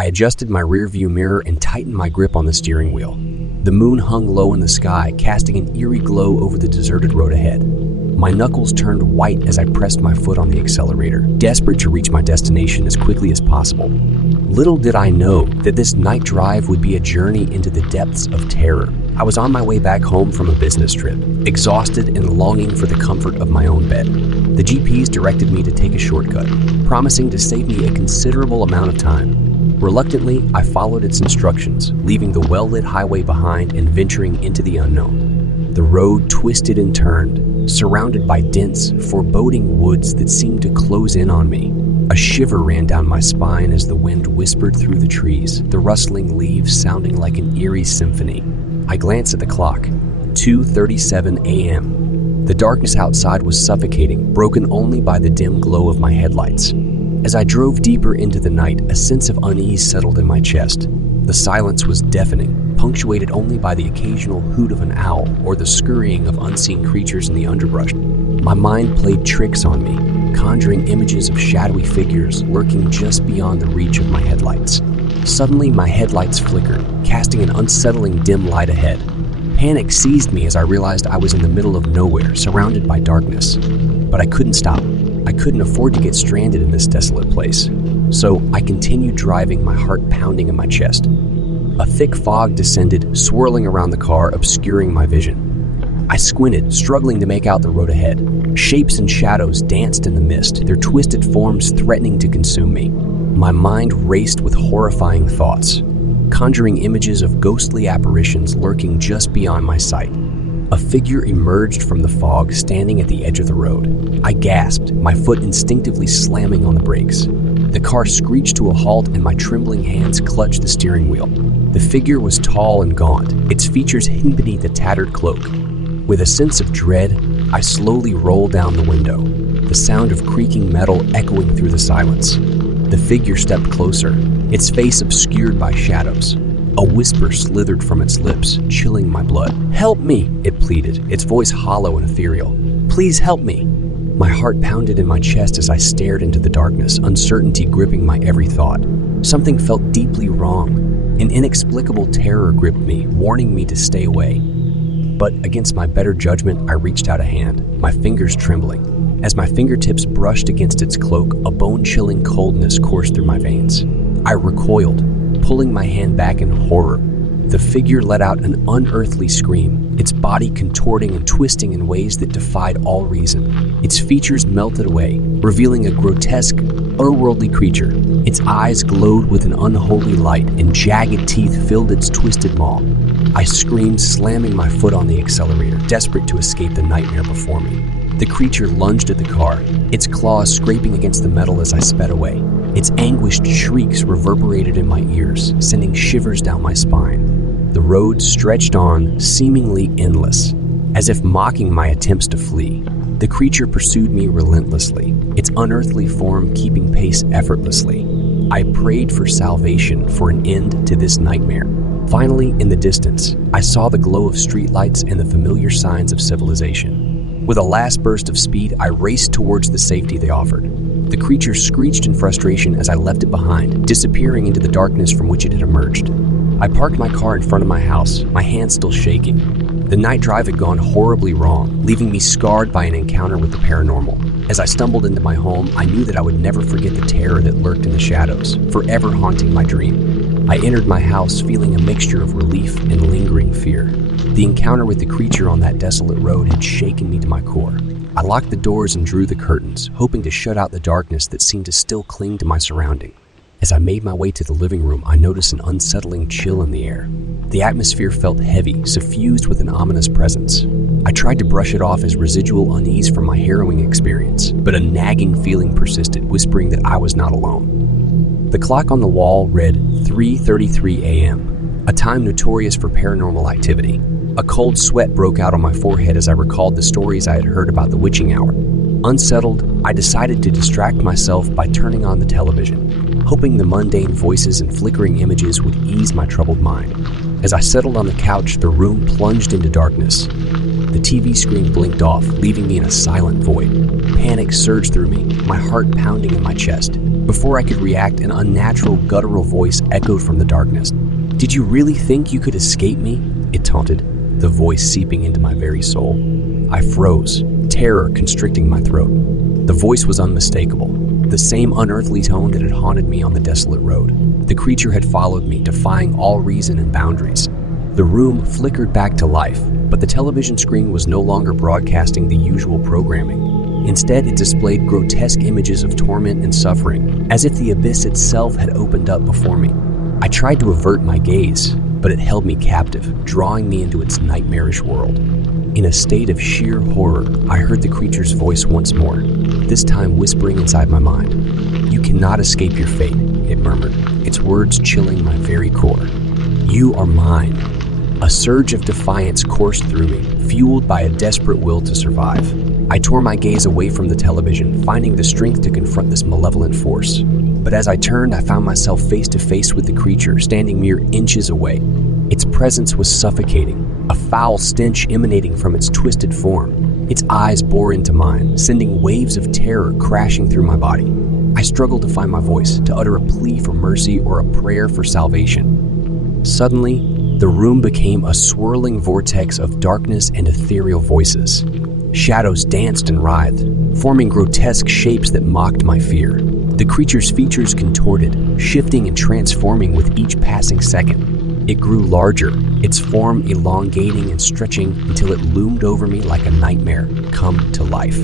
I adjusted my rearview mirror and tightened my grip on the steering wheel. The moon hung low in the sky, casting an eerie glow over the deserted road ahead. My knuckles turned white as I pressed my foot on the accelerator, desperate to reach my destination as quickly as possible. Little did I know that this night drive would be a journey into the depths of terror. I was on my way back home from a business trip, exhausted and longing for the comfort of my own bed. The GPS directed me to take a shortcut, promising to save me a considerable amount of time. Reluctantly, I followed its instructions, leaving the well-lit highway behind and venturing into the unknown. The road twisted and turned, surrounded by dense, foreboding woods that seemed to close in on me. A shiver ran down my spine as the wind whispered through the trees, the rustling leaves sounding like an eerie symphony. I glanced at the clock. 2:37 a.m. The darkness outside was suffocating, broken only by the dim glow of my headlights. As I drove deeper into the night, a sense of unease settled in my chest. The silence was deafening, punctuated only by the occasional hoot of an owl or the scurrying of unseen creatures in the underbrush. My mind played tricks on me, conjuring images of shadowy figures lurking just beyond the reach of my headlights. Suddenly, my headlights flickered, casting an unsettling dim light ahead. Panic seized me as I realized I was in the middle of nowhere, surrounded by darkness. But I couldn't stop. I couldn't afford to get stranded in this desolate place. So I continued driving, my heart pounding in my chest. A thick fog descended, swirling around the car, obscuring my vision. I squinted, struggling to make out the road ahead. Shapes and shadows danced in the mist, their twisted forms threatening to consume me. My mind raced with horrifying thoughts, conjuring images of ghostly apparitions lurking just beyond my sight. A figure emerged from the fog, standing at the edge of the road. I gasped, my foot instinctively slamming on the brakes. The car screeched to a halt and my trembling hands clutched the steering wheel. The figure was tall and gaunt, its features hidden beneath a tattered cloak. With a sense of dread, I slowly rolled down the window, the sound of creaking metal echoing through the silence. The figure stepped closer, its face obscured by shadows. A whisper slithered from its lips, chilling my blood. "Help me," it pleaded, its voice hollow and ethereal. "Please help me." My heart pounded in my chest as I stared into the darkness, uncertainty gripping my every thought. Something felt deeply wrong. An inexplicable terror gripped me, warning me to stay away. But against my better judgment, I reached out a hand, my fingers trembling. As my fingertips brushed against its cloak, a bone-chilling coldness coursed through my veins. I recoiled, pulling my hand back in horror. The figure let out an unearthly scream, its body contorting and twisting in ways that defied all reason. Its features melted away, revealing a grotesque, otherworldly creature. Its eyes glowed with an unholy light, and jagged teeth filled its twisted maw. I screamed, slamming my foot on the accelerator, desperate to escape the nightmare before me. The creature lunged at the car, its claws scraping against the metal as I sped away. Its anguished shrieks reverberated in my ears, sending shivers down my spine. The road stretched on, seemingly endless, as if mocking my attempts to flee. The creature pursued me relentlessly, its unearthly form keeping pace effortlessly. I prayed for salvation, for an end to this nightmare. Finally, in the distance, I saw the glow of streetlights and the familiar signs of civilization. With a last burst of speed, I raced towards the safety they offered. The creature screeched in frustration as I left it behind, disappearing into the darkness from which it had emerged. I parked my car in front of my house, my hands still shaking. The night drive had gone horribly wrong, leaving me scarred by an encounter with the paranormal. As I stumbled into my home, I knew that I would never forget the terror that lurked in the shadows, forever haunting my dream. I entered my house feeling a mixture of relief and lingering fear. The encounter with the creature on that desolate road had shaken me to my core. I locked the doors and drew the curtains, hoping to shut out the darkness that seemed to still cling to my surrounding. As I made my way to the living room, I noticed an unsettling chill in the air. The atmosphere felt heavy, suffused with an ominous presence. I tried to brush it off as residual unease from my harrowing experience, but a nagging feeling persisted, whispering that I was not alone. The clock on the wall read 3:33 a.m., a time notorious for paranormal activity. A cold sweat broke out on my forehead as I recalled the stories I had heard about the witching hour. Unsettled, I decided to distract myself by turning on the television, hoping the mundane voices and flickering images would ease my troubled mind. As I settled on the couch, the room plunged into darkness. The TV screen blinked off, leaving me in a silent void. Panic surged through me, my heart pounding in my chest. Before I could react, an unnatural, guttural voice echoed from the darkness. "Did you really think you could escape me?" it taunted, the voice seeping into my very soul. I froze, terror constricting my throat. The voice was unmistakable, the same unearthly tone that had haunted me on the desolate road. The creature had followed me, defying all reason and boundaries. The room flickered back to life, but the television screen was no longer broadcasting the usual programming. Instead, it displayed grotesque images of torment and suffering, as if the abyss itself had opened up before me. I tried to avert my gaze, but it held me captive, drawing me into its nightmarish world. In a state of sheer horror, I heard the creature's voice once more, this time whispering inside my mind. "You cannot escape your fate," it murmured, its words chilling my very core. "You are mine." A surge of defiance coursed through me, fueled by a desperate will to survive. I tore my gaze away from the television, finding the strength to confront this malevolent force. But as I turned, I found myself face to face with the creature, standing mere inches away. Its presence was suffocating, a foul stench emanating from its twisted form. Its eyes bore into mine, sending waves of terror crashing through my body. I struggled to find my voice, to utter a plea for mercy or a prayer for salvation. Suddenly, the room became a swirling vortex of darkness and ethereal voices. Shadows danced and writhed, forming grotesque shapes that mocked my fear. The creature's features contorted, shifting and transforming with each passing second. It grew larger, its form elongating and stretching until it loomed over me like a nightmare come to life.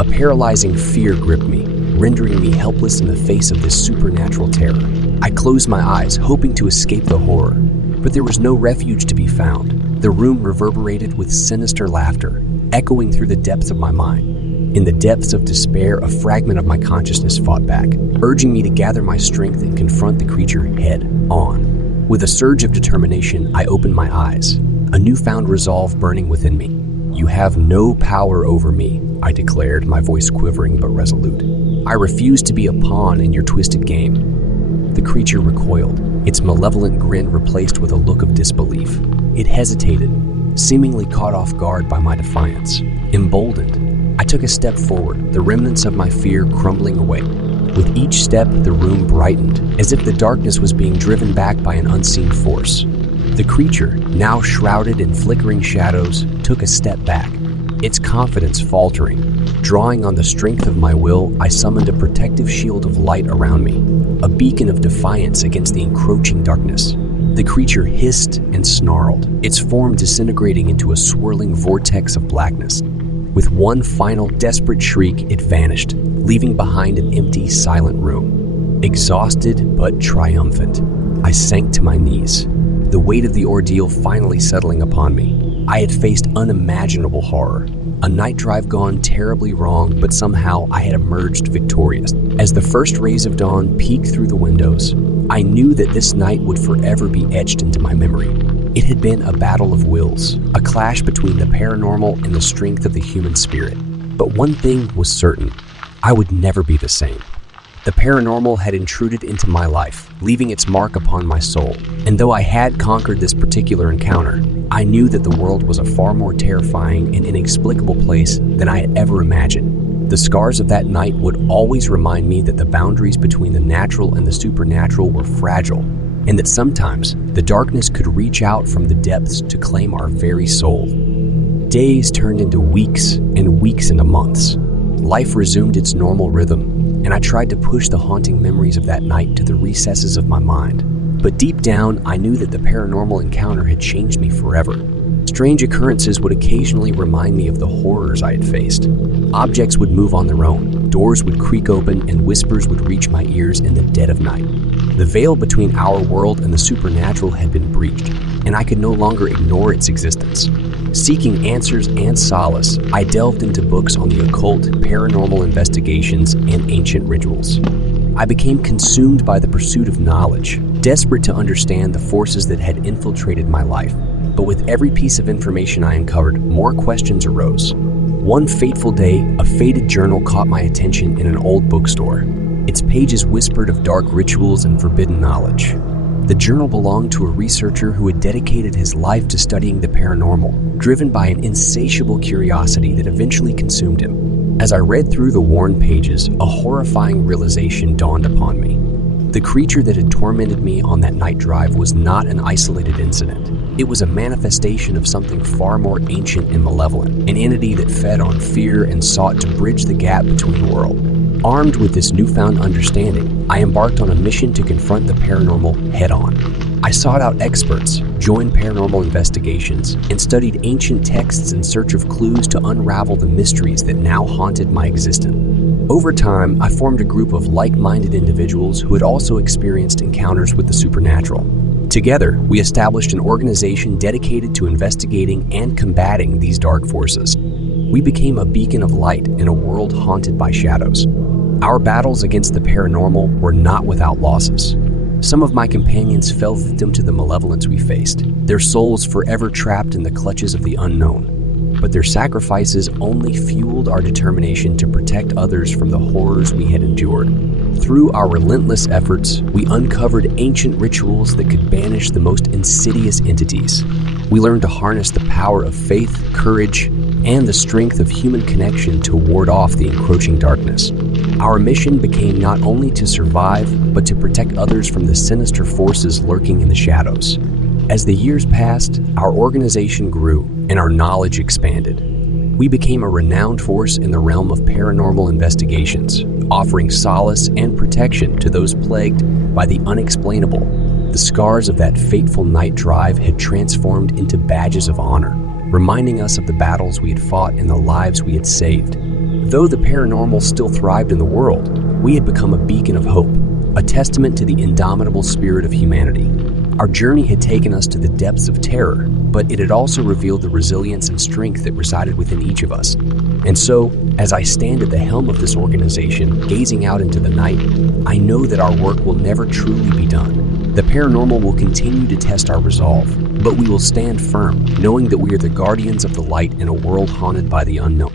A paralyzing fear gripped me, rendering me helpless in the face of this supernatural terror. I closed my eyes, hoping to escape the horror, but there was no refuge to be found. The room reverberated with sinister laughter, echoing through the depths of my mind. In the depths of despair, a fragment of my consciousness fought back, urging me to gather my strength and confront the creature head on. With a surge of determination, I opened my eyes, a newfound resolve burning within me. "You have no power over me," I declared, my voice quivering but resolute. "I refuse to be a pawn in your twisted game." The creature recoiled, its malevolent grin replaced with a look of disbelief. It hesitated, seemingly caught off guard by my defiance. Emboldened, I took a step forward, the remnants of my fear crumbling away. With each step, the room brightened, as if the darkness was being driven back by an unseen force. The creature, now shrouded in flickering shadows, took a step back, its confidence faltering. Drawing on the strength of my will, I summoned a protective shield of light around me, a beacon of defiance against the encroaching darkness. The creature hissed and snarled, its form disintegrating into a swirling vortex of blackness. With one final desperate shriek, it vanished, leaving behind an empty, silent room. Exhausted but triumphant, I sank to my knees, the weight of the ordeal finally settling upon me. I had faced unimaginable horror, a night drive gone terribly wrong, but somehow I had emerged victorious. As the first rays of dawn peeked through the windows, I knew that this night would forever be etched into my memory. It had been a battle of wills, a clash between the paranormal and the strength of the human spirit. But one thing was certain, I would never be the same. The paranormal had intruded into my life, leaving its mark upon my soul. And though I had conquered this particular encounter, I knew that the world was a far more terrifying and inexplicable place than I had ever imagined. The scars of that night would always remind me that the boundaries between the natural and the supernatural were fragile, and that sometimes the darkness could reach out from the depths to claim our very soul. Days turned into weeks, and weeks into months. Life resumed its normal rhythm, and I tried to push the haunting memories of that night to the recesses of my mind. But deep down, I knew that the paranormal encounter had changed me forever. Strange occurrences would occasionally remind me of the horrors I had faced. Objects would move on their own, doors would creak open, and whispers would reach my ears in the dead of night. The veil between our world and the supernatural had been breached, and I could no longer ignore its existence. Seeking answers and solace, I delved into books on the occult, paranormal investigations, and ancient rituals. I became consumed by the pursuit of knowledge, desperate to understand the forces that had infiltrated my life. But with every piece of information I uncovered, more questions arose. One fateful day, a faded journal caught my attention in an old bookstore. Its pages whispered of dark rituals and forbidden knowledge. The journal belonged to a researcher who had dedicated his life to studying the paranormal, driven by an insatiable curiosity that eventually consumed him. As I read through the worn pages, a horrifying realization dawned upon me. The creature that had tormented me on that night drive was not an isolated incident. It was a manifestation of something far more ancient and malevolent, an entity that fed on fear and sought to bridge the gap between worlds. Armed with this newfound understanding, I embarked on a mission to confront the paranormal head-on. I sought out experts, joined paranormal investigations, and studied ancient texts in search of clues to unravel the mysteries that now haunted my existence. Over time, I formed a group of like-minded individuals who had also experienced encounters with the supernatural. Together, we established an organization dedicated to investigating and combating these dark forces. We became a beacon of light in a world haunted by shadows. Our battles against the paranormal were not without losses. Some of my companions fell victim to the malevolence we faced, their souls forever trapped in the clutches of the unknown. But their sacrifices only fueled our determination to protect others from the horrors we had endured. Through our relentless efforts, we uncovered ancient rituals that could banish the most insidious entities. We learned to harness the power of faith, courage, and the strength of human connection to ward off the encroaching darkness. Our mission became not only to survive, but to protect others from the sinister forces lurking in the shadows. As the years passed, our organization grew and our knowledge expanded. We became a renowned force in the realm of paranormal investigations, offering solace and protection to those plagued by the unexplainable. The scars of that fateful night drive had transformed into badges of honor, reminding us of the battles we had fought and the lives we had saved. Though the paranormal still thrived in the world, we had become a beacon of hope, a testament to the indomitable spirit of humanity. Our journey had taken us to the depths of terror, but it had also revealed the resilience and strength that resided within each of us. And so, as I stand at the helm of this organization, gazing out into the night, I know that our work will never truly be done. The paranormal will continue to test our resolve, but we will stand firm, knowing that we are the guardians of the light in a world haunted by the unknown.